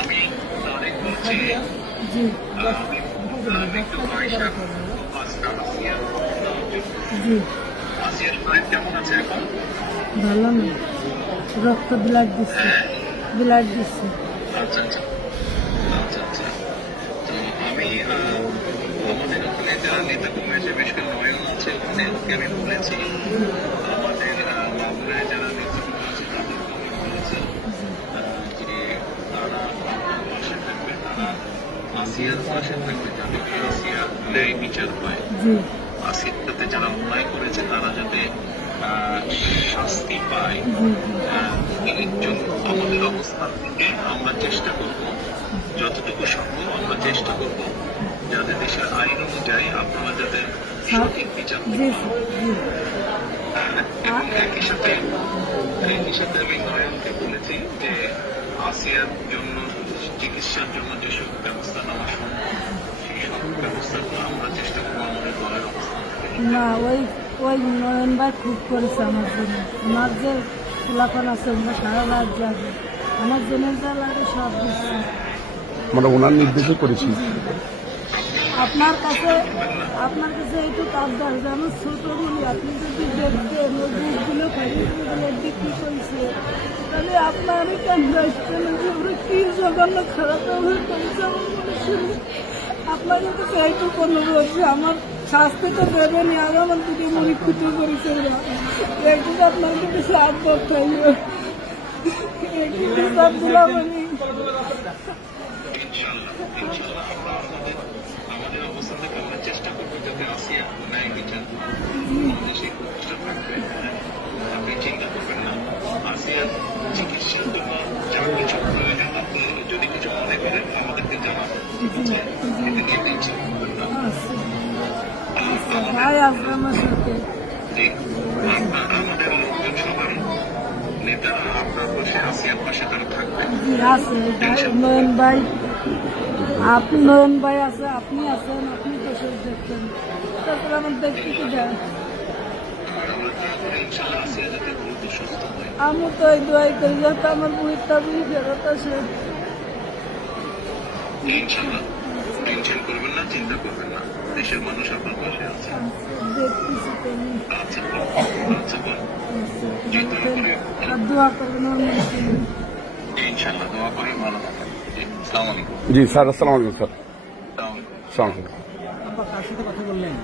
আমি তারেক বলছি। জি জি আসিয়ার শরীর কেমন আছে এখন? ভালো না, রক্ত ব্লাড দিচ্ছে, ব্লাড দিচ্ছে। আচ্ছা আচ্ছা আচ্ছা আচ্ছা। তো আমি আমাদের ওখানে যারা নেতা কর্মী আছে, বিশেষ করে নয়ন আছে, ওখানে ওকে আমি বলেছি, আমাদের মাগুরায় যারা নেতৃত্ব আছে তাদেরকে আমি বলেছি যে তারা পাশে থাকবে, তারা আসিয়ার পাশে থাকবে, যাতে আসিয়ার ন্যায় বিচার হয়। জি আসিয়ার সাথে যারা অন্যায় করেছে তারা যাতে শাস্তি পায়। এর জন্য আমাদের অবস্থান থেকে আমরা চেষ্টা করব, যতটুকু সম্ভব আমরা চেষ্টা করব যাতে দেশের আইন অনুযায়ী আপনারা যাতে সঠিক বিচার জি করতে। এবং একই সাথে আমি নয়নকে বলেছি যে আসিয়ার জন্য চিকিৎসার জন্য যেসব ব্যবস্থা নেওয়া সম্ভব সেই সব ব্যবস্থাগুলো আমরা চেষ্টা করবো আমাদের দলের অবস্থান থেকে। না, ওই নয়ন ভাই খুব করেছে আমার জন্য। আমার যে খোলাফান আছে ওরা সারা রাত যাবে, আমার জনের যা লাগে সব দিচ্ছে। মানে ওনার নির্দেশে করেছি। আপনার কাছে একটু আবদার, আমার ছোট বলি, আপনি যদি দেখতেন ওই বুকগুলো খাইগুলো বিক্রি করছে, তাহলে আপনারই কেন আসতেন যে ওরা কি জঘন্য খারাপ ব্যবহার করেছে আমার মানুষের। আপনার কাছে একটু অনুরোধ, আমার শাস্তি তো দেবেনি, আর আমার দিকে মরিক্ষিত করেছে ওরা। একটু আপনার কাছে আবদার থাকবে, একটু হিসাব দিলাম আমি। আমাদের অবস্থান থেকে আমরা চেষ্টা করবো যাতে আসিয়া ন্যায় বিচার সেই প্রতিষ্ঠা থাকবে। আপনি চিন্তা করবেন না, আসিয়ার চিকিৎসার জন্য যা কিছু প্রয়োজন আপনি যদি কিছু মনে করেন আমাদেরকে জানাবেন। এটা নিয়ে টেনশন করবেন না। ভাই আসবে আমার সাথে। আমাদের লোকজন সবাই নেতারা আপনার পাশে, আসিয়ার পাশে তারা থাকবে। জি আছে নয়ন ভাই, আপনি নয়ন ভাই আছে, আপনি আছেন, আপনি তো সব দেখতেন, তারপরে আমার দেখতে কি যায়। ইনশাল্লাহ আসিয়া যাতে দ্রুত সুস্থ হয়। আমি তো এই দোয়াই করি যাতে আমার বুড়িটা বুড়ি ফেরত আসে। ইনশাল্লাহ টেনশন করবেন না, চিন্তা করবেন না, দেশের মানুষ আপনার পাশে আছে। দেখতেছি তুমি, আচ্ছা আচ্ছা বোন, আর দোয়া করবেন আমার মনে। ইনশাল্লাহ দোয়া করি, ভালো থাকবেন। জি, আসসালামু আলাইকুম। জি স্যার, আসসালামু আলাইকুম স্যার। আসসালামু আলাইকুম। আসসালামু আলাইকুম। আবার কার সাথে কথা বললেন?